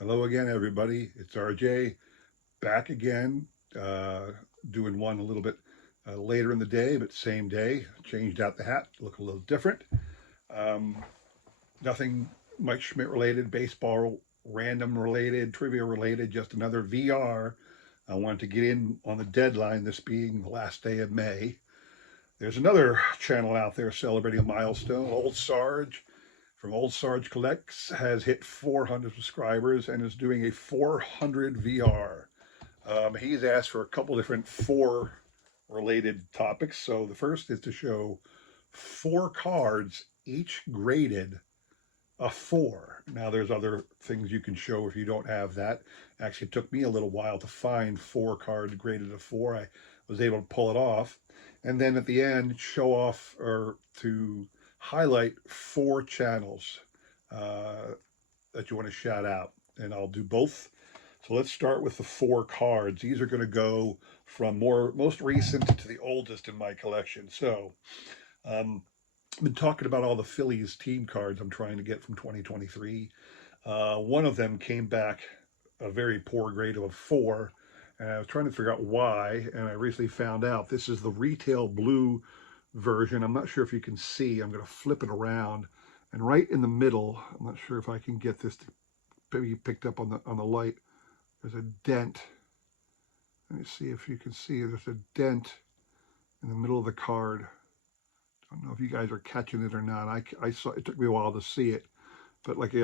Hello again, everybody. It's RJ back again, uh, doing one a little bit later in the day, but same day. Changed out the hat, look a little different. Um, Nothing Mike Schmidt related, baseball random related, trivia related, just another VR. I wanted to get in on the deadline, this being the last day of May. There's another channel out there celebrating a milestone. Old Sarge from Ol'SargeCollects has hit 400 subscribers and is doing a 400 VR. He's asked for a couple different four related topics. So the first is to show four cards, each graded a four. Now there's other things you can show if you don't have that. Actually, it took me a little while to find four cards graded a four. I was able to pull it off. And then at the end, show off or to highlight four channels uh, that you want to shout out. And I'll do both. So let's start with the four cards. These are going to go from most recent to the oldest in my collection. So um, I've been talking about all the Phillies team cards I'm trying to get from 2023. One of them came back a very poor grade of a four, and I was trying to figure out why. And I recently found out this is the retail blue version. I'm not sure if you can see. I'm going to flip it around, and right in the middle, I'm not sure if I can get this to be picked up on the light. There's a dent. Let me see if you can see. There's a dent in the middle of the card. I don't know if you guys are catching it or not. I saw it. Took me a while to see it, but like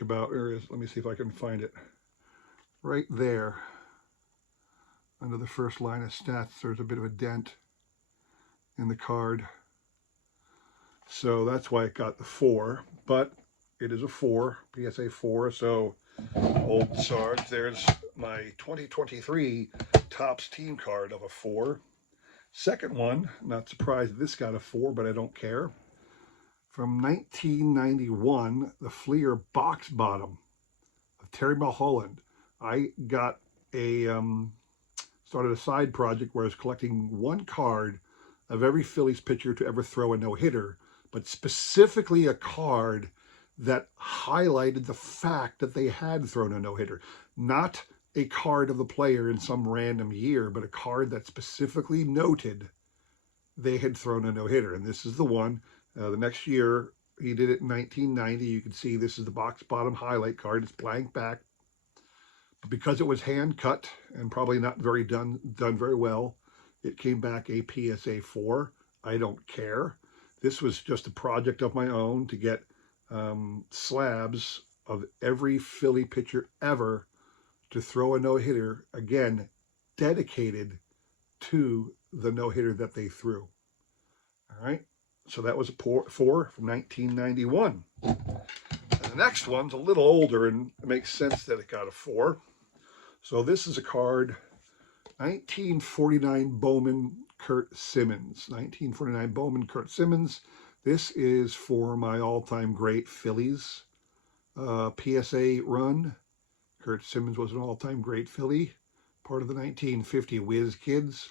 about areas. Let me see if I can find it. Right there, under the first line of stats, there's a bit of a dent in the card. So that's why it got the four. But it is a four, PSA four. So old Sarge, there's my 2023 Topps team card of a four. Second one, not surprised this got a four, but I don't care. From 1991, the Fleer box bottom of Terry Mulholland. I got started a side project where I was collecting one card of every Phillies pitcher to ever throw a no-hitter, but specifically a card that highlighted the fact that they had thrown a no-hitter. Not a card of the player in some random year, but a card that specifically noted they had thrown a no-hitter. And this is the one. The next year, he did it in 1990. You can see this is the box bottom highlight card. It's blank back. But because it was hand cut and probably not very done very well, it came back a PSA 4. I don't care. This was just a project of my own to get slabs of every Philly pitcher ever to throw a no-hitter, again, dedicated to the no-hitter that they threw. All right, so that was a four from 1991. And the next one's a little older, and it makes sense that it got a four. So this is a card, 1949 Bowman Kurt Simmons. 1949 Bowman Kurt Simmons. This is for my all-time great Phillies PSA run. Kurt Simmons was an all-time great Philly, part of the 1950 Whiz Kids.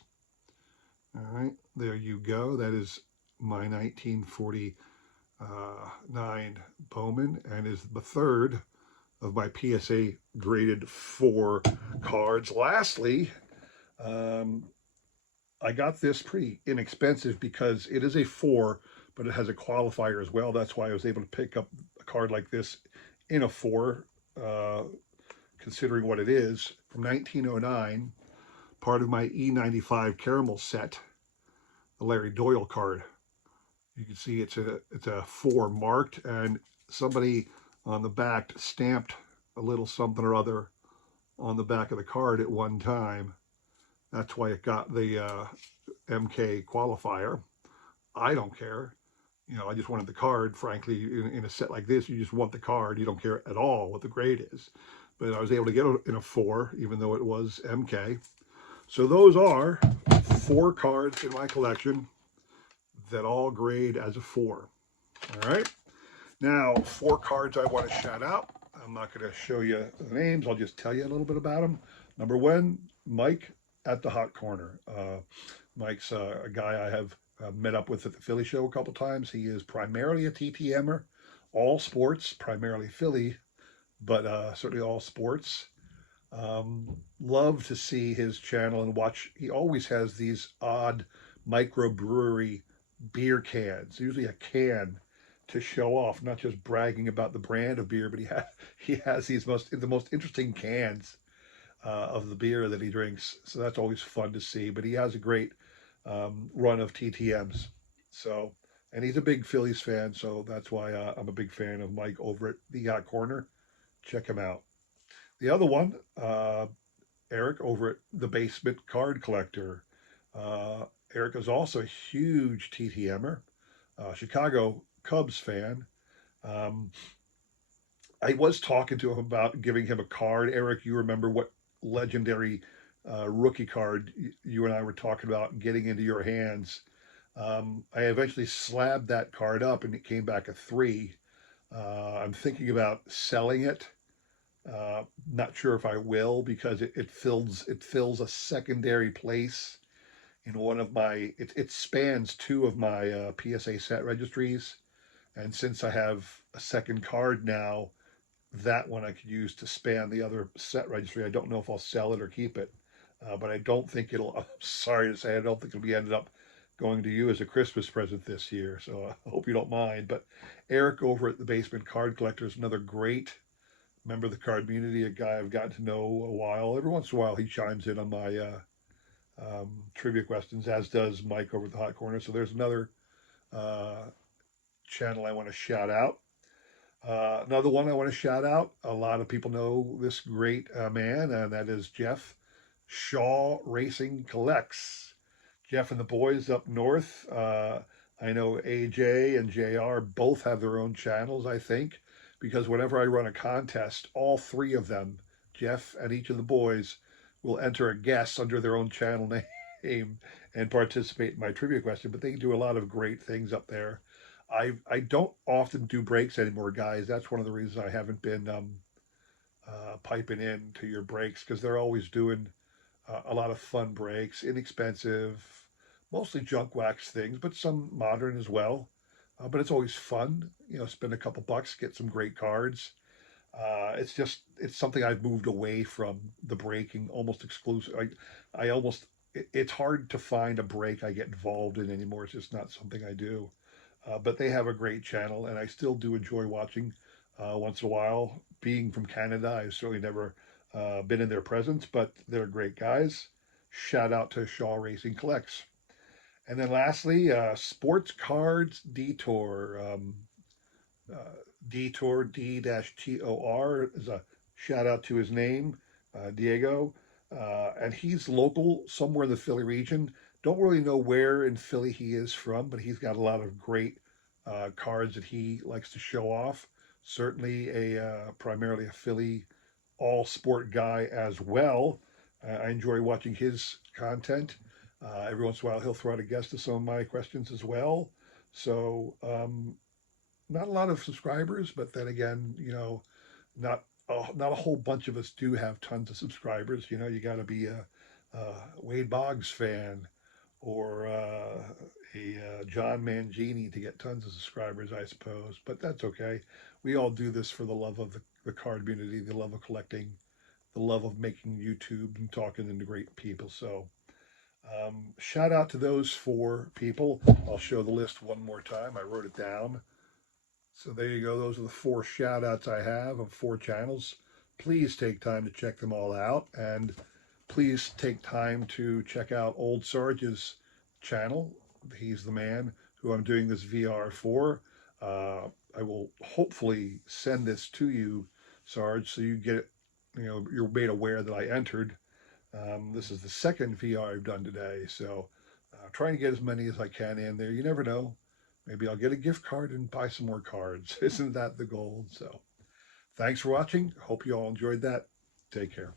All right, there you go. That is my 1949 Bowman, and is the third of my PSA graded 4 cards. Lastly, I got this pretty inexpensive because it is a 4, but it has a qualifier as well. That's why I was able to pick up a card like this in a 4, considering what it is, from 1909, part of my E95 caramel set, the Larry Doyle card. You can see it's a 4 marked, and somebody on the back stamped a little something or other on the back of the card at one time. That's why it got the MK qualifier. I don't care. You know, I just wanted the card. Frankly, in a set like this, you just want the card. You don't care at all what the grade is. But I was able to get it in a 4, even though it was MK. So those are 4 cards in my collection that all grade as a 4. All right. Now, 4 cards I want to shout out. I'm not going to show you the names. I'll just tell you a little bit about them. Number 1, Mike at the Hot Corner. Mike's a guy I have met up with at the Philly show a couple times. He is primarily a TTMer, all sports, primarily Philly, but certainly all sports. Love to see his channel and watch. He always has these odd microbrewery beer cans, usually a can to show off, not just bragging about the brand of beer, but he has the most interesting cans of the beer that he drinks. So that's always fun to see. But he has a great run of TTMs. So, and he's a big Phillies fan, so that's why I'm a big fan of Mike over at the Yacht Corner. Check him out. The other one, Eric over at the Basement Card Collector. Uh, Eric is also a huge TTMer, Chicago Cubs fan. Um, I was talking to him about giving him a card. Eric, you remember what legendary rookie card you and I were talking about getting into your hands. I eventually slabbed that card up and it came back a three. I'm thinking about selling it. Not sure if I will because it fills a secondary place in one of my it spans two of my PSA set registries, and since I have a second card now, that one I could use to span the other set registry. I don't know if I'll sell it or keep it, but I don't think it'll. I'm sorry to say, I don't think it'll be ended up going to you as a Christmas present this year. So I hope you don't mind. But Eric over at the Basement Card Collector is another great member of the card community, a guy I've gotten to know a while. Every once in a while, he chimes in on my trivia questions, as does Mike over at the Hot Corner. So there's another uh, channel I want to shout out. Another one I want to shout out. A lot of people know this great man, and that is Jeff Shaw Racing Collects. Jeff and the boys up north. I know AJ and JR both have their own channels, I think, because whenever I run a contest, all three of them, Jeff and each of the boys, will enter a guess under their own channel name and participate in my trivia question. But they do a lot of great things up there. I don't often do breaks anymore, guys. That's one of the reasons I haven't been piping in to your breaks because they're always doing a lot of fun breaks, inexpensive, mostly junk wax things, but some modern as well. But it's always fun, spend a couple bucks, get some great cards. It's something I've moved away from the breaking almost exclusive. I almost, it's hard to find a break I get involved in anymore. It's just not something I do. But they have a great channel, and I still do enjoy watching once in a while. Being from Canada, I've certainly never been in their presence, but they're great guys. Shout out to Shaw Racing Collects. And then lastly, Sports Cards Detour. Detour, D-T-O-R, is a shout out to his name, Diego. And he's local, somewhere in the Philly region. Don't really know where in Philly he is from, but he's got a lot of great cards that he likes to show off. Certainly primarily a Philly all sport guy as well. I enjoy watching his content. Every once in a while, he'll throw out a guess to some of my questions as well. So not a lot of subscribers, but then again, not not a whole bunch of us do have tons of subscribers. You got to be a Wade Boggs fan or a John Mangini to get tons of subscribers, I suppose. But that's okay. We all do this for the love of the card community, the love of collecting, the love of making YouTube and talking to great people. So shout out to those four people. I'll show the list one more time. I wrote it down. So there you go. Those are the four shout outs I have of four channels. Please take time to check them all out. And please take time to check out Old Sarge's channel. He's the man who I'm doing this VR for. I will hopefully send this to you, Sarge, so you get it, you're made aware that I entered. This is the second VR I've done today. So trying to get as many as I can in there. You never know. Maybe I'll get a gift card and buy some more cards. Isn't that the goal? So thanks for watching. Hope you all enjoyed that. Take care.